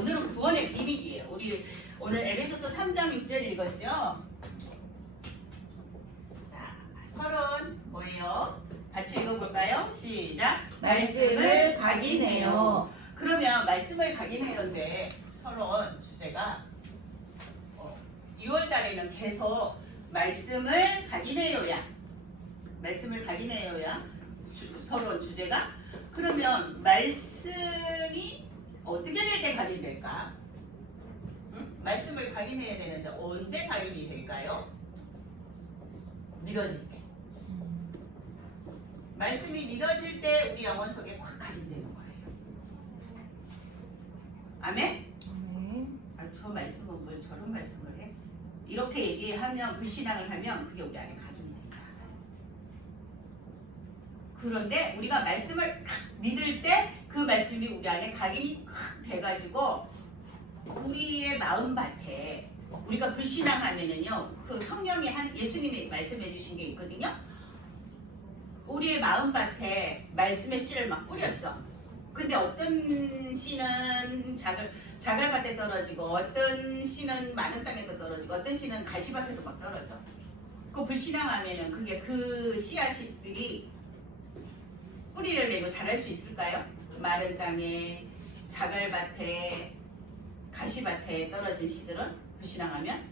오늘은 구원의 비밀이에요. 우리 오늘 에베소서 3장 6절 읽었죠? 자, 서론 뭐예요? 같이 읽어볼까요? 시작. 말씀을 각인해요. 그러면 말씀을 각인해요인데 서론 주제가 6월 달에는 계속 말씀을 각인해요야. 말씀을 각인해요야. 서론 주제가. 그러면 말씀이 어떻게 될 때 각인될까? 응? 말씀을 각인해야 되는데 언제 각인이 될까요? 믿어질 때. 말씀이 믿어질 때 우리 영혼 속에 확 각인되는 거예요. 아멘? 아, 저 말씀은 뭐 저런 말씀을 해? 이렇게 얘기하면 불신앙을 하면 그게 우리 안에 각인이 되지 않아요. 그런데 우리가 말씀을 믿을 때 그 말씀이 우리 안에 각인이 확 돼가지고 우리의 마음밭에 우리가 불신앙하면은요 그 성령이 예수님이 말씀해 주신 게 있거든요. 우리의 마음밭에 말씀의 씨를 막 뿌렸어. 근데 어떤 씨는 자갈밭에 떨어지고 어떤 씨는 많은 땅에도 떨어지고 어떤 씨는 가시밭에도 막 떨어져. 그 불신앙하면은 그게 그 씨앗들이 뿌리를 내고 자랄 수 있을까요? 마른 땅에 자갈밭에 가시밭에 떨어진 씨들은 불신앙하면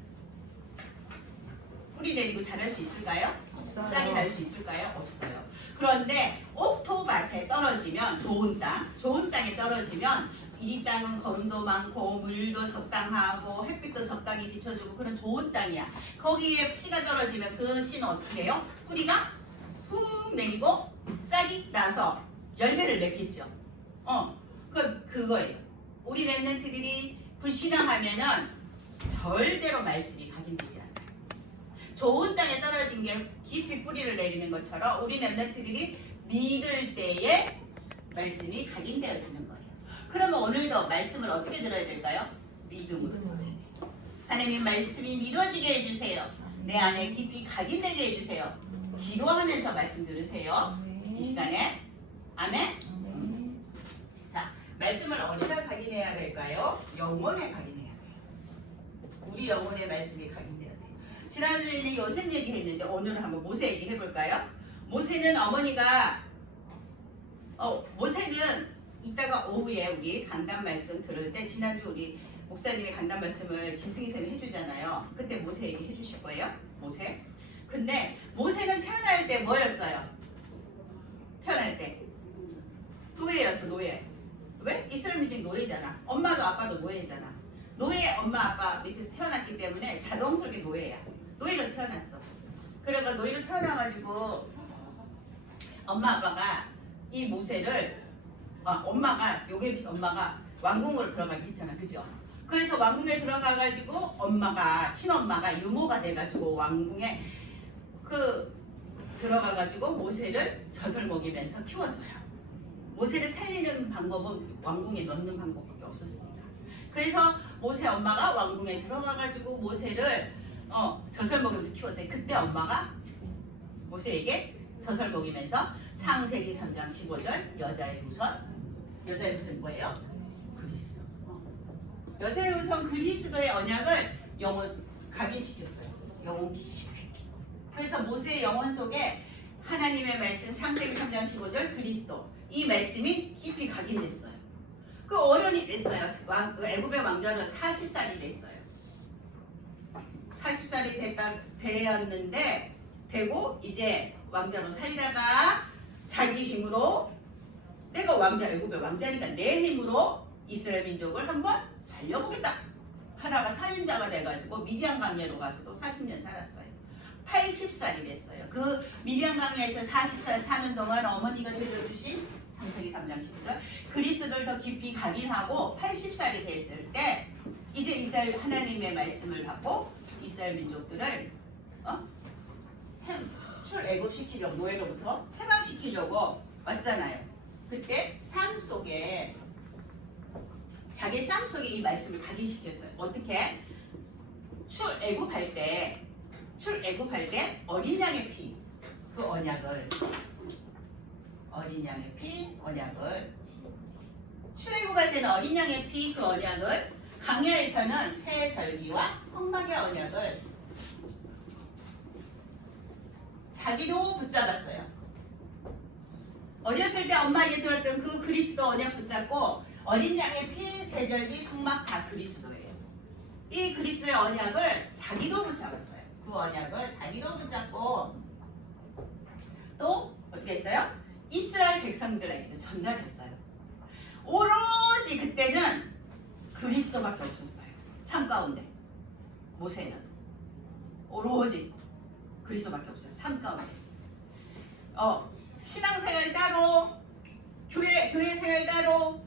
뿌리 내리고 자랄 수 있을까요? 없어요. 싹이 날 수 있을까요? 없어요. 그런데 옥토밭에 떨어지면 좋은 땅에 떨어지면 이 땅은 거름도 많고 물도 적당하고 햇빛도 적당히 비춰주고 그런 좋은 땅이야. 거기에 씨가 떨어지면 그 씨는 어떻게 해요? 뿌리가 훅 내리고 싹이 나서 열매를 맺겠죠. 그거예요. 우리 랩런트들이 불신앙하면은 절대로 말씀이 각인되지 않아요. 좋은 땅에 떨어진 게 깊이 뿌리를 내리는 것처럼 우리 랩런트들이 믿을 때에 말씀이 각인되어지는 거예요. 그러면 오늘도 말씀을 어떻게 들어야 될까요? 믿음으로 들어야 돼요. 하나님 말씀이 믿어지게 해주세요. 내 안에 깊이 각인되게 해주세요. 기도하면서 말씀 들으세요. 이 시간에. 아멘? 자, 말씀을 어디다 각인해야 될까요? 영혼에 각인해야 돼요. 우리 영혼의 말씀이 각인돼야 돼요. 지난주에는 요셉 얘기했는데 오늘은 한번 모세 얘기해볼까요? 모세는 어머니가 모세는 이따가 오후에 우리 강단 말씀 들을 때 지난주 우리 목사님의 강단 말씀을 김승희 선생님이 해주잖아요. 그때 모세 얘기 해주실 거예요. 모세. 근데 모세는 태어날 때 뭐였어요? 태어날 때 노예였어. 노예. 왜? 이스라엘 민족이 노예잖아. 엄마도 아빠도 노예잖아. 노예 엄마 아빠 밑에서 태어났기 때문에 자동스럽게 노예야. 노예로 태어났어. 그러니까 노예로 태어나가지고 엄마 아빠가 이 모세를 엄마가 왕궁으로 들어가게 했잖아. 그죠? 그래서 왕궁에 들어가가지고 친엄마가 유모가 돼가지고 왕궁에 들어가가지고 모세를 젖을 먹이면서 키웠어요. 모세를 살리는 방법은 왕궁에 넣는 방법밖에 없었습니다. 그래서 모세 엄마가 왕궁에 들어가가지고 모세를 젖을 먹이면서 키웠어요. 그때 엄마가 모세에게 젖을 먹이면서 창세기 3장 15절 여자의 후손 뭐예요? 그리스도. 여자의 후손 그리스도의 언약을 영혼 각인시켰어요. 영혼 깊이. 그래서 모세의 영혼 속에 하나님의 말씀 창세기 3장 15절 그리스도 이 말씀이 깊이 각인됐어요. 그 어른이 됐어요. 애굽의 왕자는 40살이 됐어요. 40살이 되었는데 되고 이제 왕자로 살다가 자기 힘으로 내가 애굽의 왕자니까 내 힘으로 이스라엘 민족을 한번 살려보겠다 하다가 살인자가 돼가지고 미디안 광야로 가서도 40년 살았어요. 80살이 됐어요. 그 미디안 광야에서 40살 사는 동안 어머니가 들려주신 창세기 3장 12절 그리스도를 더 깊이 각인하고 80살이 됐을 때 이제 이스라엘 하나님의 말씀을 받고 이스라엘 민족들을 출애굽시키려고 노예로부터 해방시키려고 왔잖아요. 그때 삶 속에 자기 삶 속에 이 말씀을 각인시켰어요. 어떻게? 출애굽할 때 어린 양의 피, 그 언약을 출애굽할 때는 어린 양의 피 그 언약을, 강야에서는 새 절기와 성막의 언약을 자기도 붙잡았어요. 어렸을 때 엄마에게 들었던 그 그리스도 언약 붙잡고 어린 양의 피, 새 절기, 성막 다 그리스도예요. 이 그리스도의 언약을 자기도 붙잡았어요. 그 언약을 자기도 붙잡고 또 어떻게 했어요? 이스라엘 백성들에게도 전달했어요. 오로지 그때는 그리스도밖에 없었어요. 삶 가운데 모세는 오로지 그리스도밖에 없었어요. 삶 가운데 신앙생활 따로, 교회 생활 따로,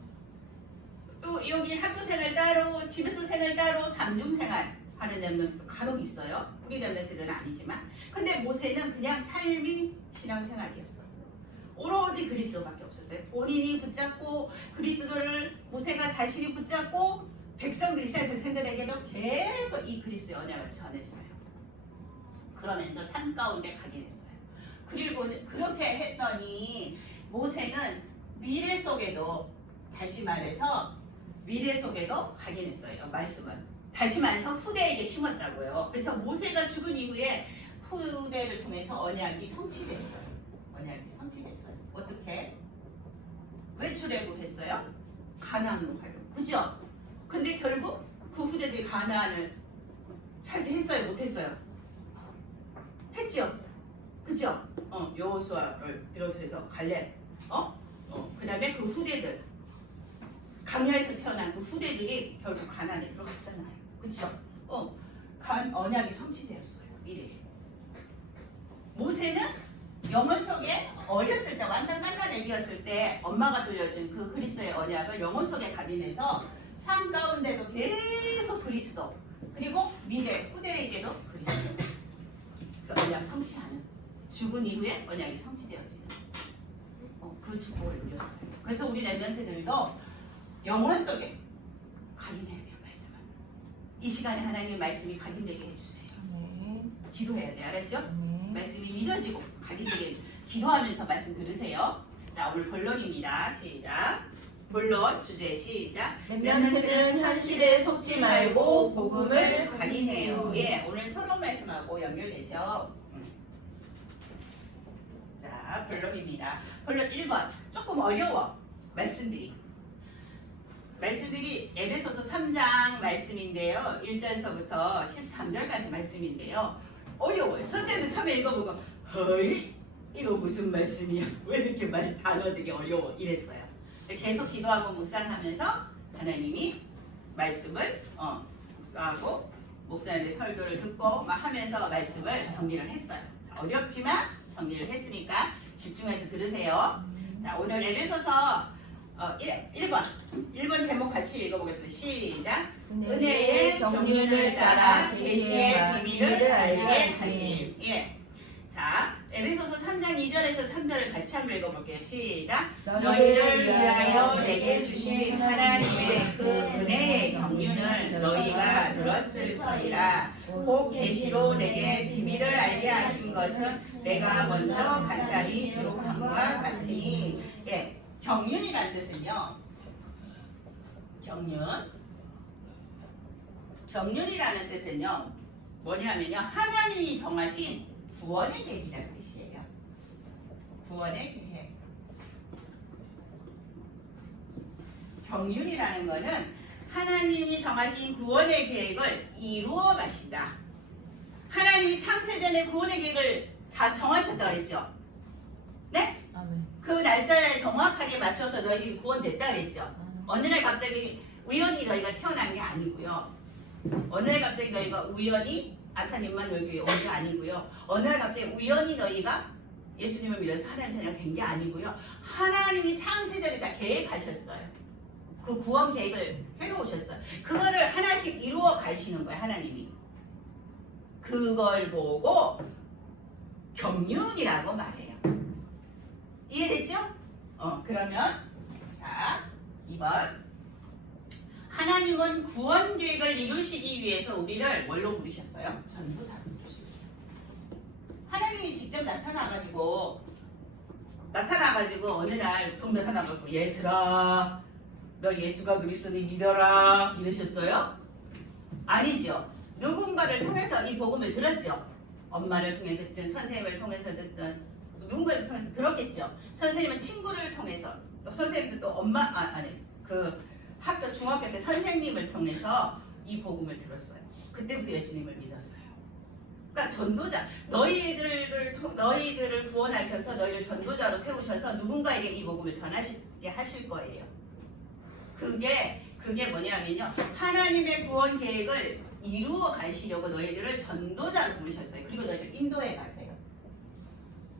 또 여기 학교 생활 따로, 집에서 생활 따로, 삼중 생활 하는 렘넌트도 간혹 있어요. 우리 렘넌트는 아니지만. 근데 모세는 그냥 삶이 신앙생활이었어요. 오로지 그리스도밖에 없었어요. 본인이 붙잡고 그리스도를 모세가 자신이 붙잡고 백성들, 이스라엘 백성들에게도 계속 이 그리스도의 언약을 전했어요. 그러면서 삶 가운데 각인했어요. 그리고 그렇게 했더니 모세는 미래 속에도, 다시 말해서 미래 속에도 각인했어요. 말씀은 다시 말해서 후대에게 심었다고요. 그래서 모세가 죽은 이후에 후대를 통해서 언약이 성취됐어요. 언약이 성취됐어요. 어떻게? 왜 출애굽했어요? 가나안으로 가요. 그죠? 근데 결국 그 후대들이 가나안을 차지했어요? 못했어요? 했죠? 그죠? 여호수아를 비롯해서 갈렙, 그 다음에 그 후대들, 강야에서 태어난 그 후대들이 결국 가나안에 들어갔잖아요. 그죠? 언약이 성취되었어요. 미래에. 모세는 영혼 속에 어렸을 때, 완전 깐난 애기였을 때 엄마가 들려준 그 그리스도의 언약을 영혼 속에 각인해서 삶 가운데도 계속 그리스도, 그리고 미래 후대에게도 그리스도. 그래서 언약 성취하는, 죽은 이후에 언약이 성취되어지는 그 축복을 누렸어요. 그래서 우리 렘넌트들도 영혼 속에 각인해야 돼요. 말씀을. 이 시간에 하나님의 말씀이 각인되게 해주세요. 네. 기도해야 돼요. 알았죠? 네. 말씀이 믿어지고 각인되게 기도하면서 말씀 들으세요. 자, 오늘 본론입니다. 시작. 본론 주제 시작. 렘넌트는 현실에 속지 말고 복음을 각인해요. 예, 오늘 서론 말씀하고 연결되죠. 자, 본론입니다. 본론 1번. 조금 어려워. 말씀들이 에베소서 3장 말씀인데요. 1절서부터 13절까지 말씀인데요. 어려워요. 선생님도 처음에 읽어보고 허이 이거 무슨 말씀이야? 왜 이렇게 말이 단어 되게 어려워? 이랬어요. 계속 기도하고 묵상하면서 하나님이 말씀을 묵상하고 목사님의 설교를 듣고 막 하면서 말씀을 정리를 했어요. 자, 어렵지만 정리를 했으니까 집중해서 들으세요. 자, 오늘 에베소서 1번 제목 같이 읽어보겠습니다. 시작. 은혜의 경륜을 따라 계시의 비밀을 알게 하심. 예. 자, 에베소서 3장 2절에서 3절을 같이 한번 읽어볼게요. 시작. 너희를 위하여 내게 주신 하나님의 그 은혜의 경륜을 너희가 들었을 터이라. 곧 계시로 내게 비밀을 알게 하신 것은 내가 먼저 간단히 기록함과 같으니. 예. 경륜이라는 뜻은요. 경륜이라는 뜻은요. 뭐냐면요. 하나님이 정하신 구원의 계획이라는 뜻이에요. 구원의 계획. 경륜이라는 거는 하나님이 정하신 구원의 계획을 이루어 가신다. 하나님이 창세전에 구원의 계획을 다 정하셨다고 그랬죠. 네? 아멘. 그 날짜에 정확하게 맞춰서 너희들이 구원됐다 그랬죠. 어느 날 갑자기 우연히 너희가 태어난 게 아니고요. 어느 날 갑자기 너희가 우연히 아사님만 여기 온 게 아니고요. 어느 날 갑자기 우연히 너희가 예수님을 믿어서 하나님 자녀가 된 게 아니고요. 하나님이 창세전에 다 계획하셨어요. 그 구원 계획을 해놓으셨어요. 그거를 하나씩 이루어 가시는 거예요. 하나님이. 그걸 보고 경륜이라고 말해요. 이해됐죠? 그러면 자 2번. 하나님은 구원 계획을 이루시기 위해서 우리를 뭘로 부르셨어요? 전도사로 부르셨어요. 하나님이 직접 나타나가지고 어느 날 통 나타나가지고 예슬아 너 예수가 그리스도를 믿어라 이러셨어요? 아니죠. 누군가를 통해서 이 복음을 들었죠. 엄마를 통해 듣든 선생님을 통해서 듣든 누군가를 통해서 들었겠죠. 선생님은 친구를 통해서 또 선생님도 또 엄마 그 학교 중학교 때 선생님을 통해서 이 복음을 들었어요. 그때부터 예수님을 믿었어요. 그러니까 전도자 너희들을 구원하셔서 너희를 전도자로 세우셔서 누군가에게 이 복음을 전하시게 하실 거예요. 그게 뭐냐면요. 하나님의 구원 계획을 이루어 가시려고 너희들을 전도자로 부르셨어요. 그리고 너희들 인도에 가세요.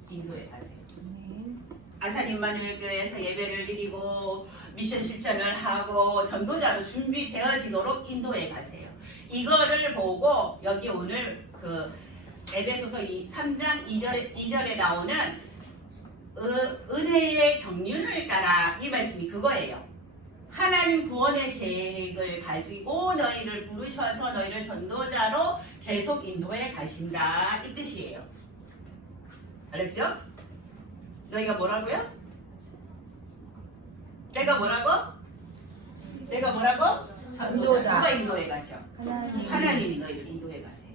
인도에 가세요. 아산 임마누엘 교회에서 예배를 드리고 미션 실천을 하고 전도자로 준비되어지도록 인도에 가세요. 이거를 보고 여기 오늘 그 에베소서 3장 2절에 나오는 은혜의 경륜을 따라 이 말씀이 그거예요. 하나님 구원의 계획을 가지고 너희를 부르셔서 너희를 전도자로 계속 인도해 가신다 이 뜻이에요. 알았죠? 너희가 뭐라고요? 내가 뭐라고? 전도자. 누가 인도해 가셔? 하나님이 너희를 인도해 가세요.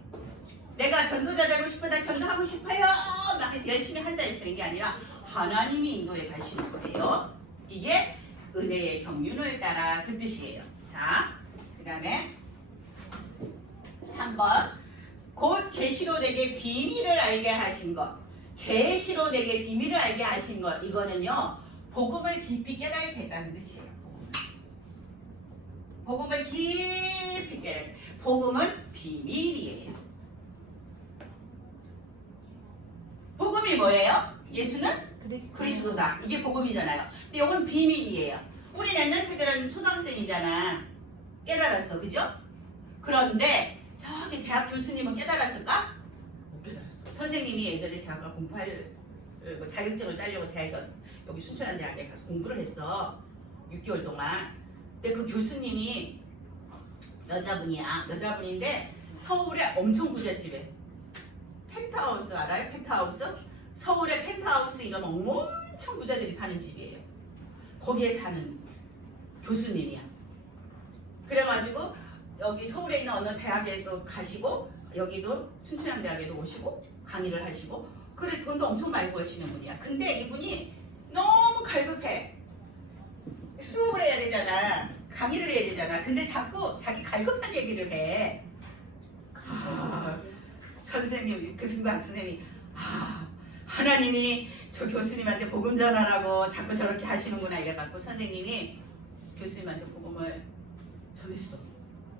내가 전도자 되고 싶어, 나 전도하고 싶어요. 나 열심히 한다 해서 되는 게 아니라 하나님이 인도해 가시는 거예요. 이게 은혜의 경륜을 따라 그 뜻이에요. 자, 그 다음에 3번 곧 계시로 내게 비밀을 알게 하신 것. 계시로 내게 비밀을 알게 하신 것. 이거는요. 복음을 깊이 깨닫게 했다는 뜻이에요. 복음을 깊이 깨닫게. 복음은 비밀이에요. 복음이 뭐예요? 예수는 그리스도다. 이게 복음이잖아요. 근데 이거는 비밀이에요. 우리 랩런트들은 초등학생이잖아. 깨달았어. 그죠? 그런데 저기 대학 교수님은 깨달았을까? 못 깨달았어. 선생님이 예전에 대학가 공부할 자격증을 따려고 대학에 여기 순천한 대학에 가서 공부를 했어. 6개월 동안. 근데 그 교수님이 여자분인데 서울에 엄청 부잣집에 펜트하우스 알아요? 펜트하우스? 서울의 펜트하우스 이런 엄청 부자들이 사는 집이에요. 거기에 사는 교수님이야. 그래가지고 여기 서울에 있는 어느 대학에도 가시고 여기도 춘천향대학에도 오시고 강의를 하시고 그래 돈도 엄청 많이 버시는 분이야. 근데 이분이 너무 갈급해. 수업을 해야 되잖아. 강의를 해야 되잖아. 근데 자꾸 자기 갈급한 얘기를 해. 선생님, 그 순간 선생님이 하나님이 저 교수님한테 복음 전하라고 자꾸 저렇게 하시는구나 이래갖고 선생님이 교수님한테 복음을 전했어.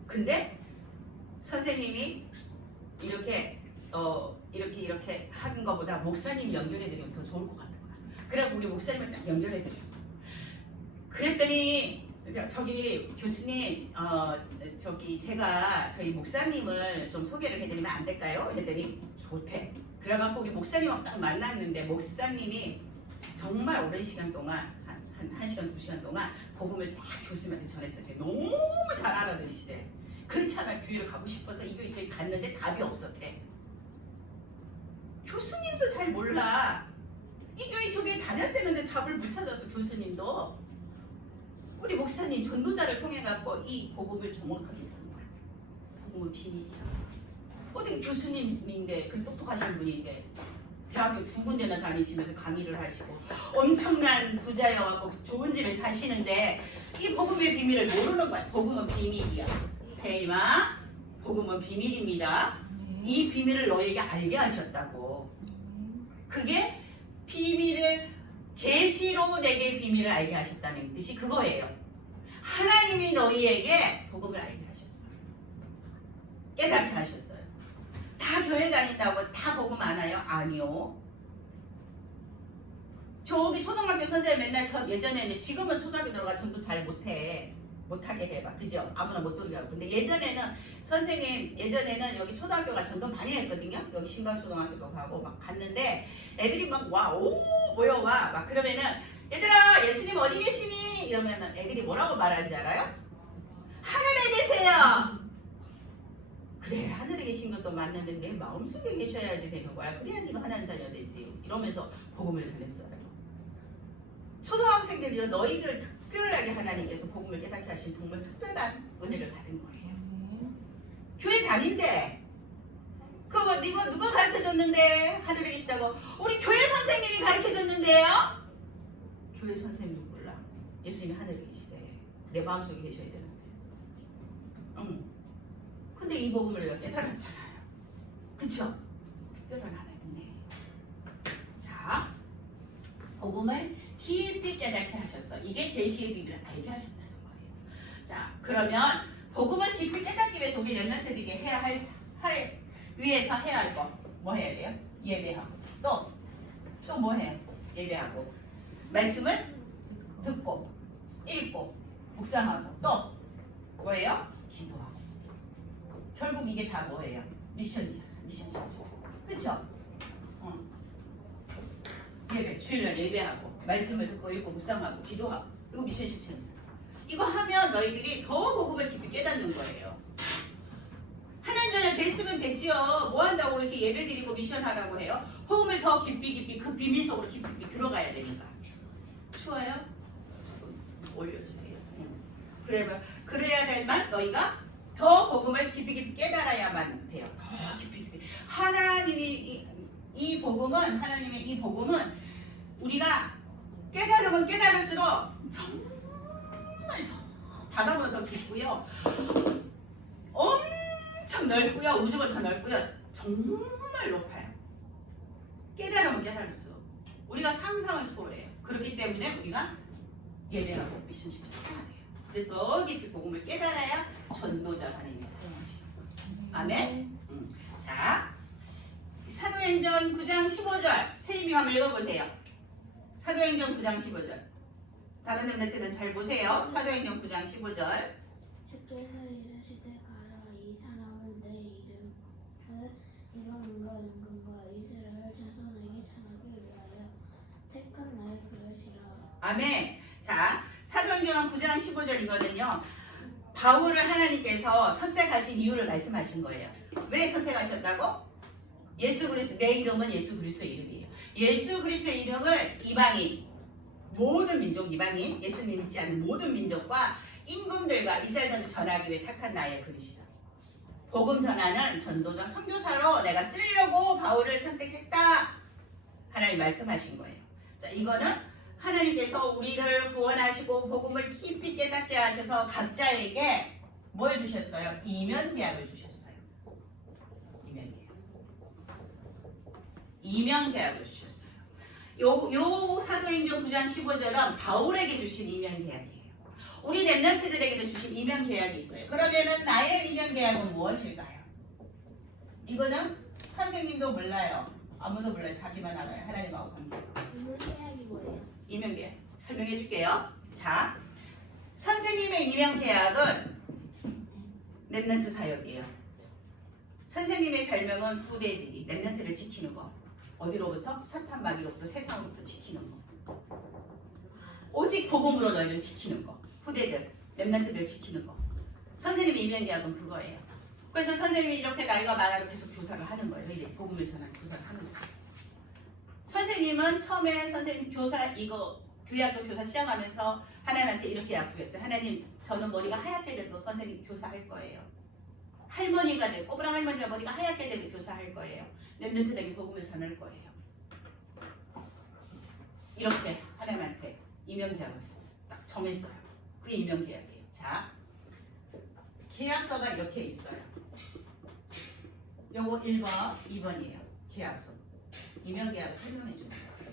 근데 선생님이 이렇게 하는 것보다 목사님 연결해드리면 더 좋을 것 같은 거야. 그래서 우리 목사님을 딱 연결해드렸어. 그랬더니 저기 교수님 제가 저희 목사님을 좀 소개를 해드리면 안 될까요? 그랬더니 좋대. 그래갖고 우리 목사님하고 딱 만났는데 목사님이 정말 오랜 시간 동안 한 시간, 2시간 동안 복음을 딱 교수님한테 전했을 때 너무 잘 알아들으시대. 그렇지 않아 교회를 가고 싶어서 이 교회 저희 갔는데 답이 없었대. 교수님도 잘 몰라. 이 교회 저 교회 다녔대는데 답을 못 찾아서 교수님도 우리 목사님 전도자를 통해 갖고 이 복음을 정확하게 다는 거야. 복음은 비밀이야. 어떻게 교수님인데 그 똑똑하신 분인데 대학교 2군데나 다니시면서 강의를 하시고 엄청난 부자여갖고 좋은 집에 사시는데 이 복음의 비밀을 모르는 거야. 복음은 비밀이야. 세임아, 복음은 비밀입니다. 이 비밀을 너에게 알게 하셨다고. 그게 비밀을 계시로 내게 비밀을 알게 하셨다는 뜻이 그거예요. 하나님이 너희에게 복음을 알게 하셨어요. 깨닫게 하셨어요. 다 교회 다닌다고 다 복음 안 와요? 아니요. 저기 초등학교 선생님 맨날 예전에는 지금은 초등학교 들어가 전도 잘 못하게 해봐. 그죠? 아무나 못 들게 하고. 근데 예전에는 여기 초등학교가 전도 많이 했거든요. 여기 신강초등학교도 가고 막 갔는데 애들이 막 와, 오, 모여와. 막 그러면은 얘들아 예수님 어디 계시니? 이러면은 애들이 뭐라고 말하는지 알아요? 하늘에 계세요. 그래 하늘에 계신 것도 맞는데 내 마음속에 계셔야지 되는 거야. 그래야 네가 하나님 자녀 되지. 이러면서 복음을 전했어요. 초등학생들이요 너희들 특별하게 하나님께서 복음을 깨닫게 하신 정말 특별한 은혜를 받은 거예요. 네. 교회 다닌대. 그거 누가 가르쳐줬는데? 하늘에 계시다고. 우리 교회 선생님이 가르쳐줬는데요? 교회 선생님 몰라. 예수님이 하늘에 계시대. 내 마음속에 계셔야 되는데. 응. 근데 이 복음을 내가 깨달았잖아요. 그쵸? 특별한 하나님이네. 자, 복음을 깊이 깨닫게 하셨어. 이게 계시의 비밀을 알게 하셨다는 거예요. 자, 그러면 복음을 깊이 깨닫기 위해서 우리 렘넌트들이 위해서 해야 할 거 뭐 해야 돼요? 예배하고 또 뭐 해요? 예배하고 말씀을 듣고 읽고 묵상하고 또 뭐예요? 기도하고. 결국 이게 다 뭐예요? 미션이잖아. 미션이죠. 그쵸? 예배, 주일날 예배하고 말씀을 듣고 읽고 묵상하고 기도하고 이거 미션 실천이야. 이거 하면 너희들이 더 복음을 깊이 깨닫는 거예요. 한 년 전에 됐으면 됐지요. 뭐 한다고 이렇게 예배 드리고 미션 하라고 해요? 복음을 더 깊이 그 비밀 속으로 깊이 들어가야 되니까. 추워요? 조금 올려주세요. 그래야 될만 너희가 더 복음을 깊이 깨달아야만 돼요. 더 깊이. 하나님의 이 복음은 우리가 깨달으면 깨달을수록 정말 바다보다 더 깊고요. 엄청 넓고요. 우주보다 더 넓고요. 정말 높아요. 깨달으면 깨달을수록 우리가 상상을 초월해요. 그렇기 때문에 우리가 예배하고 미션 실천을 해야 돼요. 그래서 더 깊이 복음을 깨달아야 전도자 하나님이 사용하시는 거예요. 아멘. 자, 사도행전 9장 15절 세임이 한번 읽어보세요. 사도행전 9장 15절. 다른 렘넌트는 잘 보세요. 사도행전 9장 15절. 주께서 이르시되 가라 이 사람은 내 이름을 영광과 이스라엘 자손에게 전하기 위하여 택한 나의 그릇이라. 아멘. 자, 사도행전 9장 15절이거든요. 바울을 하나님께서 선택하신 이유를 말씀하신 거예요. 왜 선택하셨다고? 예수 그리스도, 내 이름은 예수 그리스도의 이름이에요. 예수 그리스도의 이름을 이방인, 모든 민족 이방인, 예수님 믿지 않는 모든 민족과 임금들과 이스라엘전을 전하기 위해 택한 나의 그릇이다. 복음 전하는 전도자, 선교사로 내가 쓰려고 바울을 선택했다. 하나님 말씀하신 거예요. 자, 이거는 하나님께서 우리를 구원하시고 복음을 깊이 깨닫게 하셔서 각자에게 뭐 해주셨어요? 이면 계약을 주셨어요. 이면 계약을 주셨어요. 요 사도행전 9장 15절은 바울에게 주신 이면 계약이에요. 우리 렘넌트들에게도 주신 이면 계약이 있어요. 그러면은 나의 이면 계약은 무엇일까요? 이거는 선생님도 몰라요. 아무도 몰라요. 자기만 알아요. 하나님하고 관계. 이물 계약이 뭐예요? 이면 계약 설명해 줄게요. 자, 선생님의 이면 계약은 렘넌트 사역이에요. 선생님의 별명은 후대지기, 렘넌트를 지키는 거. 어디로부터? 사탄 마귀로부터, 세상으로부터 지키는 거. 오직 복음으로 너희를 지키는 거. 후대들, 렘넌트들 지키는 거. 선생님의 이면 계약은 그거예요. 그래서 선생님이 이렇게 나이가 많아도 계속 교사를 하는 거예요. 이게 복음을 전하는 교사를 하는 거예요. 선생님은 처음에 선생님 교사 이거 교회학교 교사 시작하면서 하나님한테 이렇게 약속했어요. 하나님, 저는 머리가 하얗게 돼도 선생님 교사할 거예요. 할머니가 되고 꼬부랑 할머니가 머리가 하얗게 돼도 교사할 거예요. 렘넌트들에게 복음을 전할 거예요. 이렇게 하나님한테 이면계약을 딱 정했어요. 그게 이면계약이에요. 자, 계약서가 이렇게 있어요. 요거 1번, 2번이에요. 계약서. 이면계약을 설명해 주는 거예요.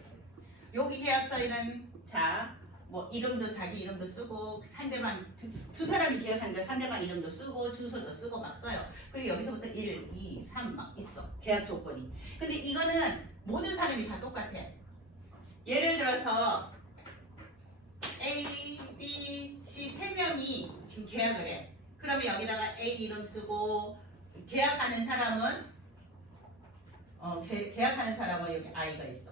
여기 계약서에는 자, 뭐 이름도 자기 이름도 쓰고 상대방 두 사람이 계약하니까 상대방 이름도 쓰고 주소도 쓰고 막 써요. 그리고 여기서부터 1, 2, 3 막 있어. 계약 조건이. 근데 이거는 모든 사람이 다 똑같아. 예를 들어서 A, B, C 세 명이 지금 계약을 해. 그러면 여기다가 A 이름 쓰고 계약하는 사람은 계약하는 사람은 여기 I가 있어.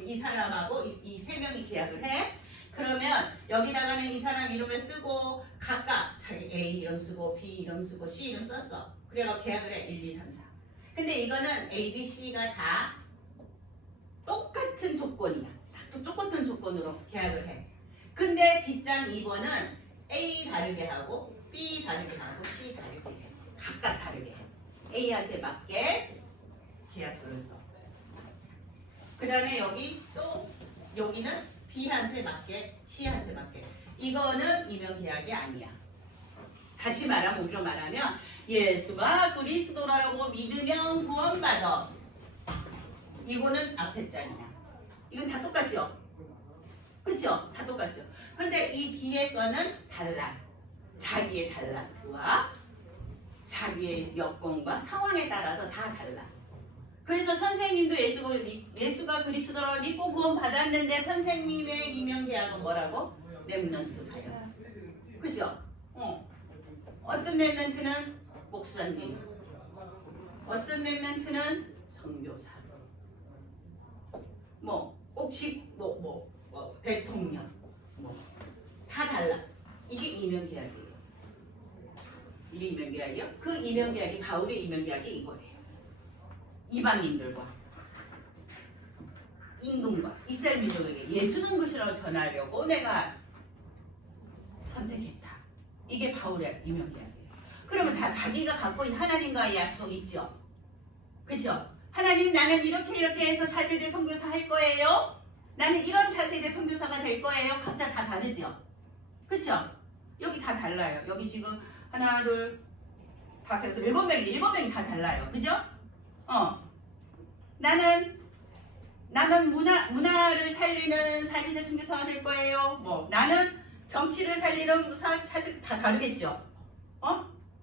이 사람하고 이 세 명이 계약을 해. 그러면 여기다가는 이 사람 이름을 쓰고 각각 자기 A 이름 쓰고 B 이름 쓰고 C 이름 썼어. 그래서 계약을 해. 1, 2, 3, 4. 근데 이거는 A, B, C가 다 똑같은 조건이야. 다 똑같은 조건으로 계약을 해. 근데 뒷장 2번은 A 다르게 하고 B 다르게 하고 C 다르게 해. 각각 다르게 해. A한테 맞게 계약서를 써. 그 다음에 여기 또 여기는 B한테 맞게 C한테 맞게. 이거는 이면 계약이 아니야. 다시 말하면 우리로 말하면 예수가 그리스도라고 믿으면 구원받아. 이거는 앞에 짱이야. 이건 다 똑같죠? 그쵸? 다 똑같죠? 근데 이 뒤에 거는 달라. 자기의 달란트와 자기의 여건과 상황에 따라서 다 달라. 그래서 선생님도 예수가 그리스도라고 믿고 구원 받았는데 선생님의 이명계약은 뭐라고? 렘넌트 사역. 그죠? 어떤 렘넌트는 목사님, 어떤 렘넌트는 선교사, 대통령, 다 달라. 이게 이명계약이에요. 이게 이명계약이요? 그 이명계약이 바울의 이명계약이 이거예요. 이방인들과 임금과 이스라엘 민족에게 예수는 것이라고 전하려고 내가 선택했다. 이게 바울의 이명계약이에요. 그러면 다 자기가 갖고 있는 하나님과의 약속 있죠? 그죠? 하나님 나는 이렇게 해서 차세대 선교사 할 거예요. 나는 이런 차세대 선교사가 될 거예요. 각자 다 다르죠? 그쵸? 여기 다 달라요. 여기 지금 하나, 둘, 다섯, 여섯, 일곱 명이 다 달라요. 그죠? 나는 문화를 살리는 사제자 선교사가 될 거예요. 나는 정치를 살리는 사실 다 다르겠죠?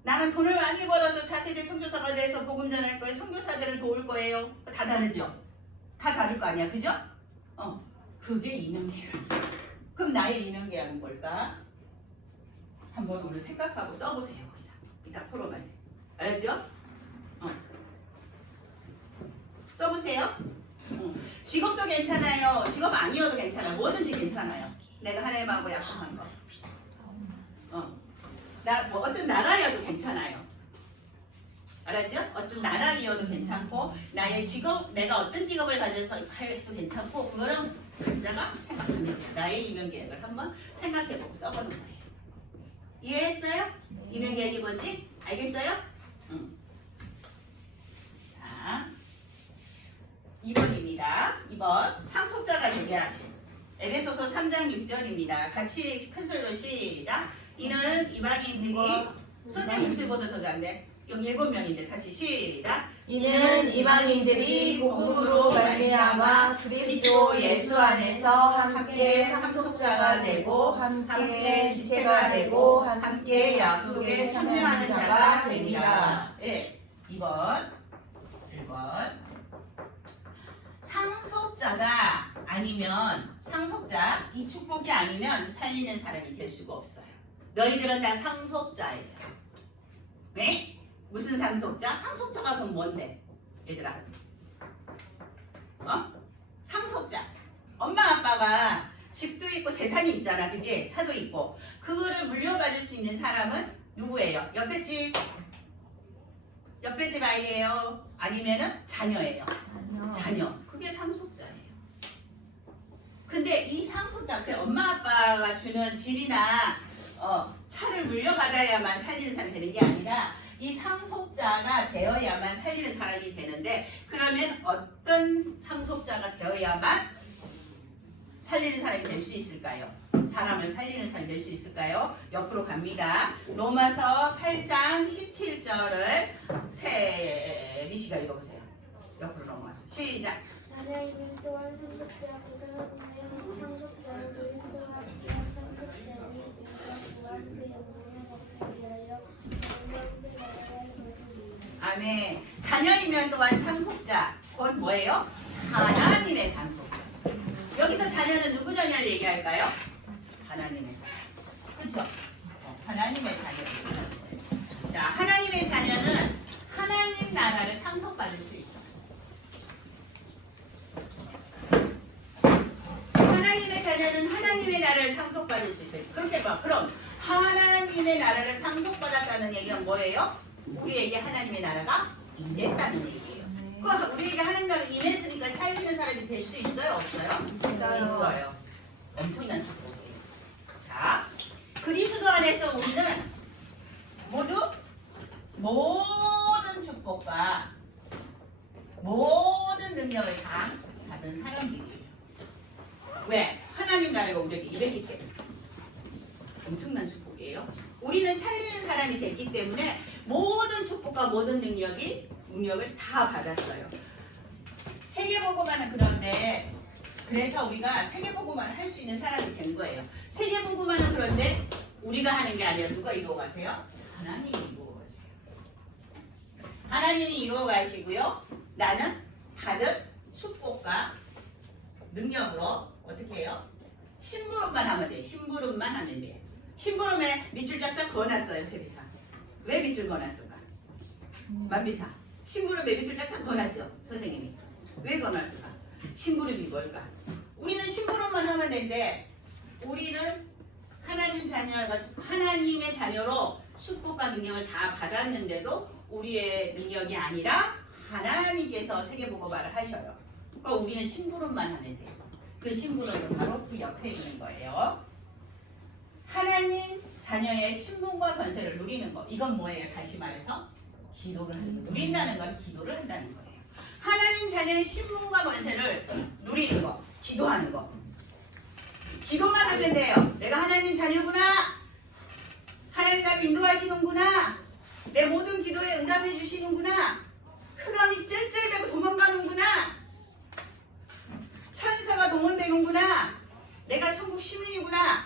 나는 돈을 많이 벌어서 차세대 선교사가 돼서 복음 전할 거예요. 선교사들을 도울 거예요. 다 다르죠? 다 다를 거 아니야. 그죠? 그게 이명계약이야. 그럼 나의 이명계약은 뭘까? 한번 오늘 생각하고 써보세요. 거기다. 이따 풀어봐야 돼. 알았죠? 써보세요. 직업도 괜찮아요. 직업 아니어도 괜찮아요. 뭐든지 괜찮아요. 내가 하나님하고 약속한 거. 어떤 나라여도 괜찮아요. 알았죠? 어떤 나라이어도 괜찮고 나의 직업, 내가 어떤 직업을 가져서 해도 괜찮고 그거는 각자가 생각하면 돼요. 나의 이명계약을 한번 생각해보고 써보는 거예요. 이해했어요? 이명계약이 뭔지? 알겠어요? 자, 2번입니다. 2번 상속자가 되게 하신 에베소서 3장 6절입니다. 같이 큰 소리로 시작. 이는 이방인들이 선생님 목소리보다 더 잘돼. 여기 7명인데 다시 시작. 이는 이방인들이 복음으로 말미암아 그리스도 예수 안에서 함께 상속자가 되고 함께 지체가 되고 함께 약속에 참여하는 자가 됩니다. 네. 2번 1번 상속자가 아니면 상속자 이 축복이 아니면 살리는 사람이 될 수가 없어요. 너희들은 다 상속자예요. 네? 무슨 상속자? 상속자가 그럼 뭔데? 얘들아. 상속자. 엄마 아빠가 집도 있고 재산이 있잖아. 그지? 차도 있고. 그거를 물려받을 수 있는 사람은 누구예요? 옆에 집 아이예요? 아니면은 자녀예요? 자녀. 그게 상속자예요. 근데 이 상속자, 그 엄마 아빠가 주는 집이나 차를 물려받아야만 살리는 사람이 되는 게 아니라 이 상속자가 되어야만 살리는 사람이 되는데 그러면 어떤 상속자가 되어야만 살리는 사람이 될 수 있을까요? 사람을 살리는 사람이 될 수 있을까요? 옆으로 갑니다. 로마서 8장 17절을 미시가 읽어보세요. 옆으로 넘어가서 시작. 나는 그리스도와 상속자보다 상속자는 그리스도와 함께한 상속자니 그리스도와 함께 영광을 얻기 위하여 영광의 나라를 거두리이다. 아멘. 자녀이면 또한 상속자. 그건 뭐예요? 하나님의 상속자. 여기서 자녀는 누구 자녀를 얘기할까요? 하나님의 자녀. 그렇죠? 하나님의 자녀. 자, 하나님의 자녀는 하나님 나라를 상속받을 수 있어요. 하나님의 자녀는 하나님의 나라를 상속받을 수 있어요. 그렇게 봐. 그럼 하나님의 나라를 상속받았다는 얘기는 뭐예요? 우리에게 하나님의 나라가 임했다는 얘기예요. 우리에게 하나님 나라가 임했으니까 살리는 사람이 될 수 있어요? 없어요? 있어요. 엄청난 축복이에요. 자, 그리스도 안에서 우리는 모두 모든 축복과 모든 능력을 다 받은 사람들이에요. 왜? 하나님 나라가 우리에게 임했기 때문에. 엄청난 축복이에요. 우리는 살리는 사람이 됐기 때문에 모든 축복과 모든 능력을 다 받았어요. 세계복음화는 그런데 그래서 우리가 세계복음화를 할 수 있는 사람이 된 거예요. 세계복음화는 그런데 우리가 하는 게 아니라 누가 이루어가세요? 하나님이 이루어가세요. 하나님이 이루어가시고요. 나는 받은 축복과 능력으로 어떻게 해요? 심부름만 하면 돼요. 심부름만 하면 돼요. 심부름에 밑줄 쫙쫙 그어놨어요. 세비사. 왜 밑줄 그어놨을까? 만비사. 심부름에 밑줄 쫙쫙 그어놨죠. 선생님이. 왜 그어놨을까? 심부름이 뭘까? 우리는 심부름만 하면 되는데 우리는 하나님의 자녀로 축복과 능력을 다 받았는데도 우리의 능력이 아니라 하나님께서 세계복음화를 하셔요. 그러니까 우리는 심부름만 하면 돼요. 그 심부름은 바로 그 옆에 있는 거예요. 하나님 자녀의 신분과 권세를 누리는 거. 이건 뭐예요? 다시 말해서 기도를 하는 거. 누린다는 건 기도를 한다는 거예요. 하나님 자녀의 신분과 권세를 누리는 거. 기도하는 거. 기도만 하면 돼요. 내가 하나님 자녀구나. 하나님 나를 인도하시는구나. 내 모든 기도에 응답해 주시는구나. 흑암이 찔찔대고 도망가는구나. 천사가 동원되는구나. 내가 천국 시민이구나.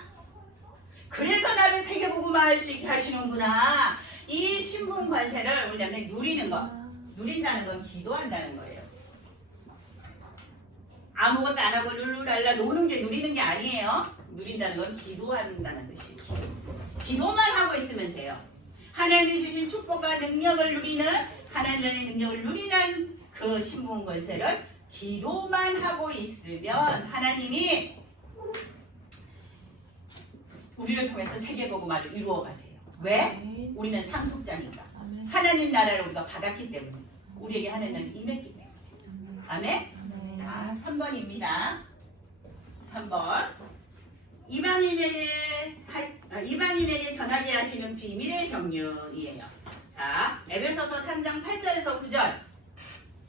그래서 나를 세계복음화할 수 있게 하시는구나. 이 신분 관세를 우리한테 누리는 거. 누린다는 건 기도한다는 거예요. 아무것도 안 하고 룰루랄라 노는 게 누리는 게 아니에요. 누린다는 건 기도한다는 뜻이에요. 기도만 하고 있으면 돼요. 하나님이 주신 축복과 능력을 누리는 하나님의 능력을 누리는 그 신분 권세를 기도만 하고 있으면 하나님이 우리를 통해서 세계복음화를 이루어 가세요. 왜? 우리는 상속자니까. 하나님 나라를 우리가 받았기 때문에. 우리에게 하나님은 임했기 때문에. 아멘? 자, 3번입니다. 3번. 이방인에게 전하게 하시는 비밀의 경륜이에요. 자, 에베소서 3장 8절에서 9절.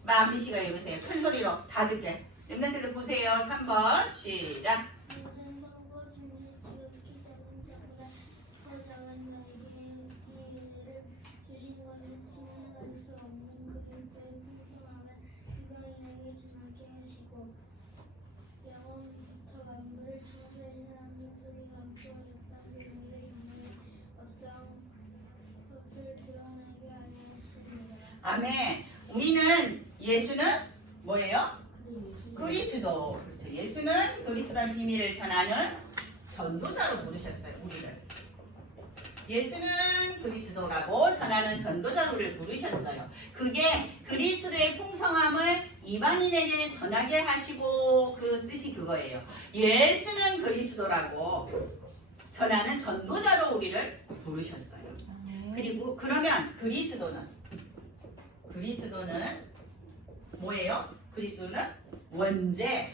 마음이 씨가 읽으세요. 큰 소리로 다 듣게. 랩런트들 보세요. 3번 시작. 아멘. 우리는 예수는 뭐예요? 그리스도. 그렇죠. 예수는 그리스도라는 비밀을 전하는 전도자로 부르셨어요. 우리를. 예수는 그리스도라고 전하는 전도자로 우리를 부르셨어요. 그게 그리스도의 풍성함을 이방인에게 전하게 하시고 그 뜻이 그거예요. 예수는 그리스도라고 전하는 전도자로 우리를 부르셨어요. 그리고 그러면 그리스도는 뭐예요? 그리스도는 원죄.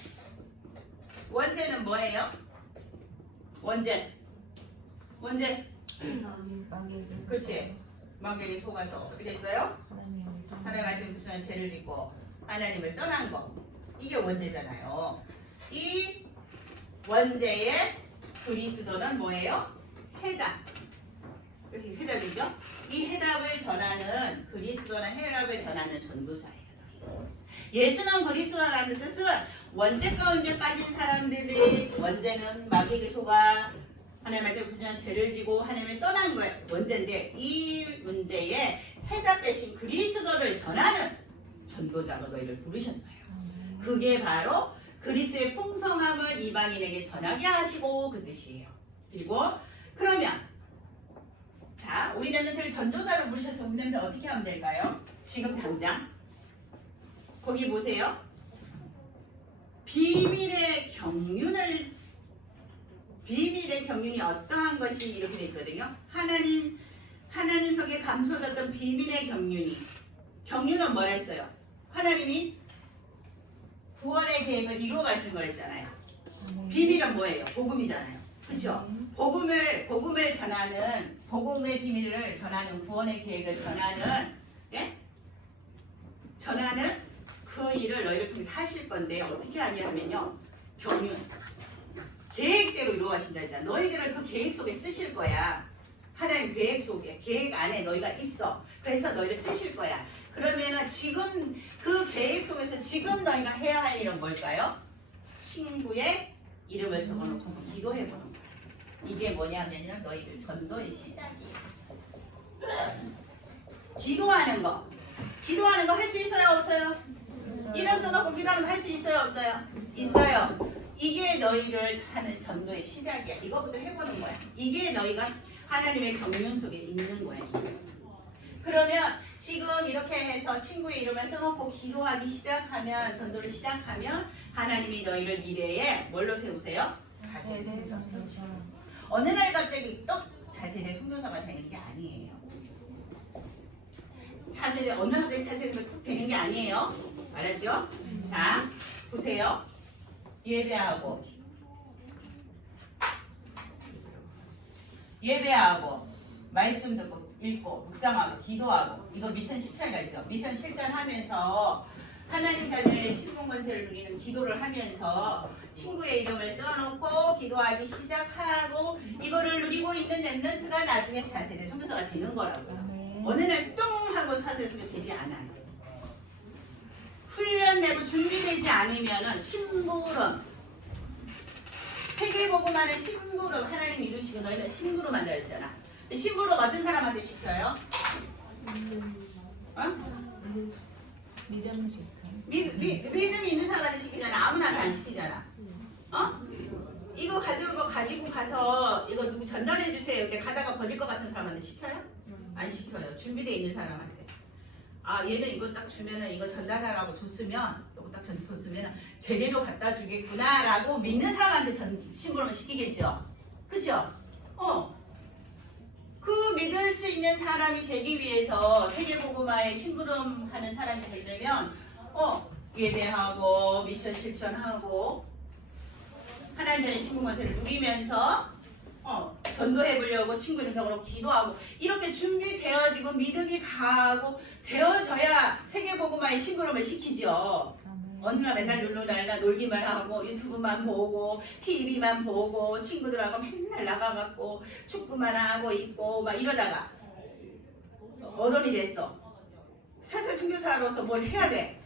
원죄는 뭐예요? 원죄. 그렇지. 망경에 속아서 어떻게 했어요? 하나님 말씀 무슨 죄를 짓고 하나님을 떠난 거. 이게 원죄잖아요. 이 원죄의 그리스도는 뭐예요? 해답. 여기 해답이죠? 이 해답을 전하는 그리스도는 해답을 전하는 전도자예요. 예수는 그리스도라는 뜻은 원죄 가운데 빠진 사람들이 원죄는 마귀에게 속아 하나님 말씀 부정한 죄를 지고 하나님을 떠난 거예요. 원죄인데 이 문제에 해답 대신 그리스도를 전하는 전도자로 너희를 부르셨어요. 그게 바로 그리스도의 풍성함을 이방인에게 전하게 하시고 그 뜻이에요. 그리고 그러면 자, 우리 렘넌트를 전도자로 부르셔서 우리 렘넌트 어떻게 하면 될까요? 지금 당장 거기 보세요. 비밀의 경륜이 어떠한 것이 이렇게 돼 있거든요. 하나님 속에 감춰졌던 비밀의 경륜은 뭐라 했어요? 하나님이 구원의 계획을 이루어 가시는 거랬잖아요. 비밀은 뭐예요? 복음이잖아요. 그죠? 복음을 전하는, 복음의 비밀을 전하는, 구원의 계획을 전하는, 예? 전하는 그 일을 너희를 통해서 하실 건데 어떻게 하냐면요. 경륜. 계획대로 이루어진다 했잖아. 너희들을 그 계획 속에 쓰실 거야. 하나님 계획 속에, 계획 안에 너희가 있어. 그래서 너희를 쓰실 거야. 그러면은 지금 그 계획 속에서 지금 너희가 해야 할 일은 뭘까요? 친구의 이름을 적어놓고 기도해보는 거야. 이게 뭐냐면요. 너희들 전도의 시작이야. 기도하는 거. 기도하는 거 할 수 있어요? 없어요? 이름 써놓고 기도하는 거 할 수 있어요? 없어요? 있어요. 이게 너희들 하는 전도의 시작이야. 이거부터 해보는 거야. 이게 너희가 하나님의 경륜 속에 있는 거야. 그러면 지금 이렇게 해서 친구의 이름을 써놓고 기도하기 시작하면, 전도를 시작하면 하나님이 너희를 미래에 뭘로 세우세요? 자세히 세우세요. 어느 날 갑자기 떡 자세히 선교사가 되는 게 아니에요. 자세히 어느 날 갑자기 자세히 뚝 되는 게 아니에요. 알았죠? 자, 보세요. 예배하고 말씀 듣고 읽고 묵상하고 기도하고 이거 미션 실천이라 있죠. 미션 실천하면서 하나님 자녀의 신분 권세를 누리는 기도를 하면서 친구의 이름을 써놓고 기도하기 시작하고 이거를 누리고 있는 랩런트가 나중에 차세대 선교사가 되는 거라고요. 어느 날 뚱 하고 차세대 선교 되지 않아요. 훈련되고 준비되지 않으면은 심부름, 세계복음하는 심부름 하나님 이루시고 너희는 심부름 한다 했잖아. 심부름 어떤 사람한테 시켜요? 믿음을 시켜. 믿음이 있는 사람한테 시키잖아. 아무나한테 안 시키잖아. 이거 가지고 가서 이거 누구 전달해 주세요. 이렇게 가다가 버릴 것 같은 사람한테 시켜요? 안 시켜요. 준비되어 있는 사람한테. 얘는 이거 딱 주면은 이거 전달하라고 줬으면, 이거 딱 줬으면 제대로 갖다 주겠구나라고 믿는 사람한테 심부름을 시키겠죠. 그죠? 그 믿을 수 있는 사람이 되기 위해서 세계복음화에 심부름하는 사람이 되려면 예배하고 미션 실천하고 하나님의 신분권세를 누리면서 전도해보려고 친구 이름적으로 기도하고 이렇게 준비되어지고 믿음이 가고 되어져야 세계복음화의 심부름을 시키죠. 언니가 맨날 룰루랄라 놀기만 하고 유튜브만 보고 TV만 보고 친구들하고 맨날 나가갖고 축구만 하고 있고 막 이러다가 어둠이 됐어. 사실 선교사로서 뭘 해야 돼.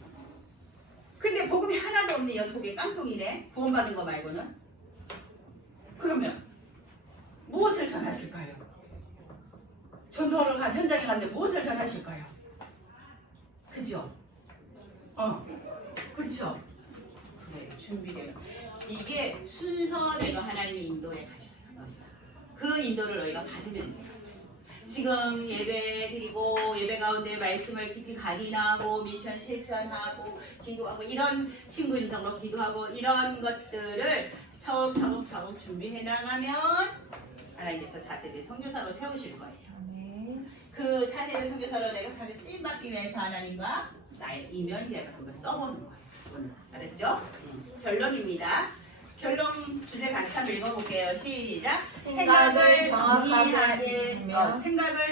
근데 복음이 하나도 없네. 여 속에 깡통이네. 구원받은 거 말고는. 그러면 무엇을 전하실까요? 전도하러 간 현장에 갔는데 무엇을 전하실까요? 그죠? 그렇죠. 그래, 준비되면 이게 순서대로 하나님의 인도에 가셔요. 그 인도를 너희가 받으면 돼요. 지금 예배 드리고 예배 가운데 말씀을 깊이 가리나고 미션 실천하고 기도하고 이런 친구 인정으로 기도하고 이런 것들을 차곡차곡 준비해 나가면 하나님께서 차세대 선교사로 세우실 거예요. 그 차세대 선교사로 내가 하게 쓰임 받기 위해서 하나님과 나의 이면 계획을 한번 써보는 거예요. 알았죠? 결론입니다. 결론 주제 같이 한번 읽어볼게요. 시작. 생각을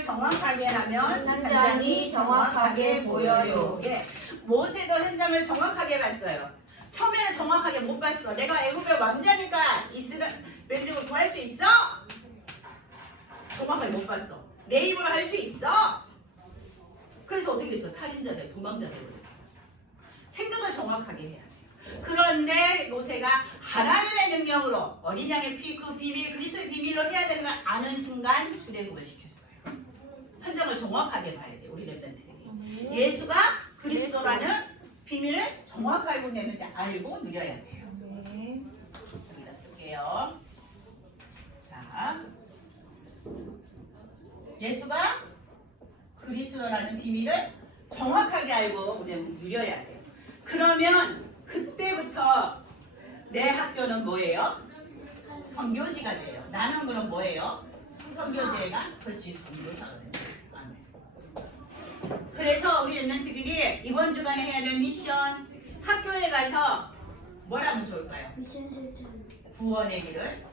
정확하게 하면 현장이 정확하게 보여요. 예, 모세도 현장을 정확하게 봤어요. 처음에는 정확하게 못 봤어. 내가 애굽의 왕자니까 이스라엘 민족을 구할 수 있어. 정확하게 못 봤어. 내 입으로 할 수 있어. 그래서 어떻게 됐어? 살인자들, 도망자들. 생각을 정확하게 해야 돼요. 그런데 모세가 하나님의 능력으로 어린 양의 그 비밀, 그리스도의 비밀로 해야 되는 걸 아는 순간 출애굽을 시켰어요. 현장을 정확하게 봐야 돼요. 우리 랩런트들이. 예수가 그리스도라는 비밀을 정확하게 보내는데 알고 누려야 돼요. 여기다 쓸게요. 자, 예수가 그리스도라는 비밀을 정확하게 알고 우리는 누려야 돼요. 그러면 그때부터 내 학교는 뭐예요? 선교지가 돼요. 나는 그럼 뭐예요? 선교제가? 그렇지, 선교사가 돼요. 그래서 우리 랩런트들이 이번 주간에 해야 될 미션, 학교에 가서 뭘 하면 좋을까요? 미션 실천. 구원의 길을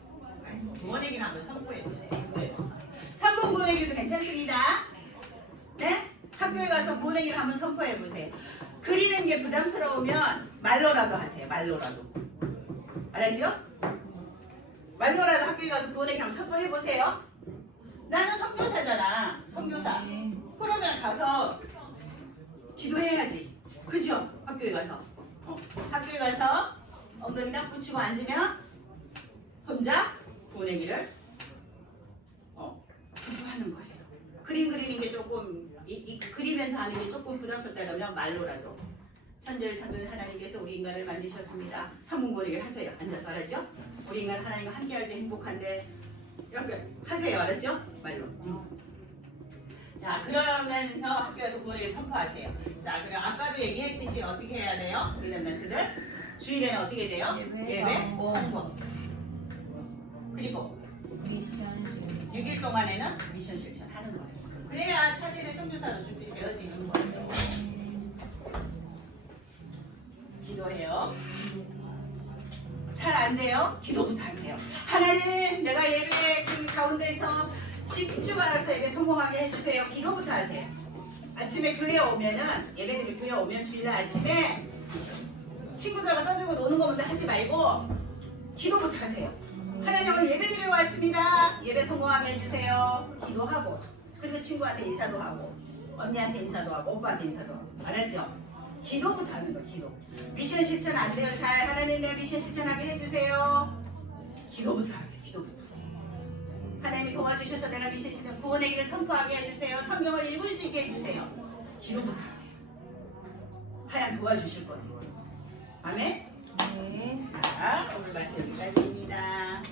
구원의 길 한번 선포해 보세요. 학교에 가서. 3번 구원의 길도 괜찮습니다. 네? 학교에 가서 구원의 길 한번 선포해 보세요. 그리는 게 부담스러우면 말로라도 하세요. 말로라도. 알았죠? 말로라도 학교에 가서 구원의 길 한번 선포해 보세요. 나는 선교사잖아. 선교사. 그러면 가서 기도해야지. 그죠? 학교에 가서. 학교에 가서 엉덩이 딱 붙이고 앉으면 혼자 구원의 길을 선포하는 거예요. 그림 그리는 게 조금 그리면서 하는 게 조금 부담스럽다 그러면 말로라도 천지를 창조한 하나님께서 우리 인간을 만드셨습니다. 삼문구원의 길 하세요. 앉아서 알았죠? 우리 인간 하나님과 함께할 때 행복한데 이렇게 하세요. 알았죠? 말로. 자, 그러면서 학교에서 구원을 선포하세요. 자, 그럼 아까도 얘기했듯이 어떻게 해야 돼요? 엘리멘트들 주일에는 어떻게 돼요? 예배, 선거. 그리고 미션 6일 동안에는 미션 실천하는 거예요. 그래야 차질의 선교사로 준비되어지는 거예요. 기도해요. 잘 안 돼요? 기도부터 하세요. 하나님, 내가 예배 그 가운데서 집중하여서 예배 성공하게 해주세요. 기도부터 하세요. 아침에 교회 오면은 예배드리고 교회 오면 주일날 아침에 친구들과 떠들고 노는 것부터 하지 말고 기도부터 하세요. 하나님 오늘 예배드리러 왔습니다. 예배 성공하게 해주세요. 기도하고 그리고 친구한테 인사도 하고 언니한테 인사도 하고 오빠한테 인사도 하고 알았죠? 기도부터 하는 거 기도. 미션 실천 안 돼요. 잘 하나님 내 미션 실천하게 해주세요. 기도부터 하세요. 기도부터. 하나님이 도와주셔서 내가 미션 실천 구원의 길을 선포하게 해주세요. 성경을 읽을 수 있게 해주세요. 기도부터 하세요. 하나님 도와주실 거예요. 아멘. 네. 자 오늘 말씀 여기까지입니다.